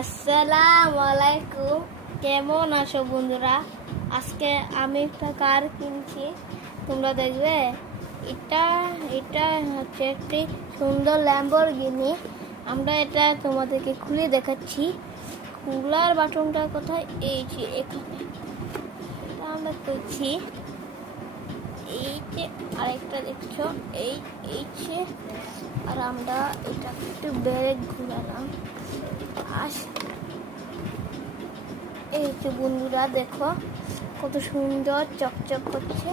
আসসালামু আলাইকুম, কেমন আছো বন্ধুরা? আজকে আমি একটা কার কিনছি, তোমরা দেখবে। এটা এটা হচ্ছে একটি সুন্দর ল্যাম্বরগিনি। আমরা এটা তোমাদেরকে খুলে দেখাচ্ছি। খোলার বাটনটা কোথায়? এই যে এখানে। এটা আমরা করছি। এই যে আরেকটা দেখছো, এই যে। আর আমরা এটা একটু ব্রেক ঘুরালাম। এই যে বন্ধুরা দেখো কত সুন্দর চকচক করছে।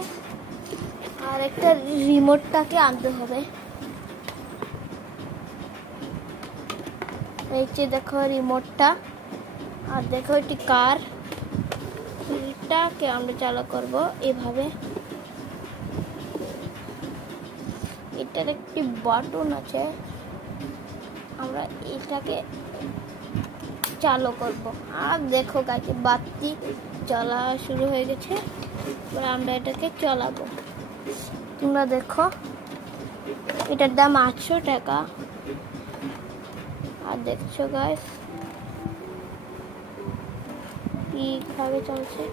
আর একটা রিমোটটাকে আনতে হবে। এই যে দেখো রিমোটটা। আর দেখো একটি কার, এটাকে আমরা চালু করব এভাবে। এটার একটি বাটন আছে, আমরা এটাকে চালু করব। আর দেখো গাছে বাতি জ্বলা শুরু হয়ে গেছে। এবার আমরা এটাকে চালাবো। তোমরা দেখো এটার দাম 800 টাকা। আর দেখছো গাইস কিভাবে চলছে।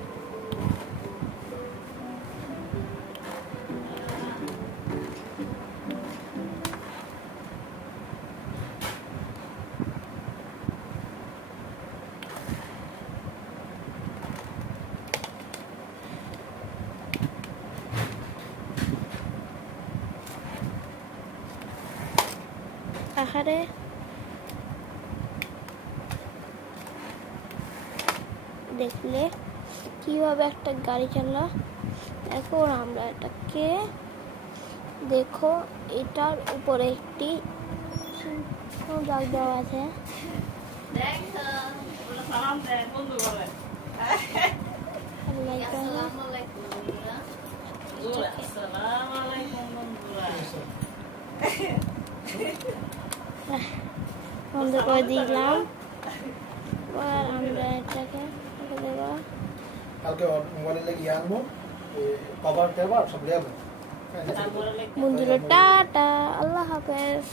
আহারে দেখলে কিভাবে একটা গাড়ি চালা। এখন আমরা এটাকে দেখো, এটার উপরে একটি দাগ দেওয়া আছে। বন্ধ করে দিলাম। আর আমরা এটাকে দেবো। কালকে মোবাইলে লাগিয়ে আনবো, কভার টভার সব লেবো। বন্ধুরা টাটা, আল্লাহ হাফেজ।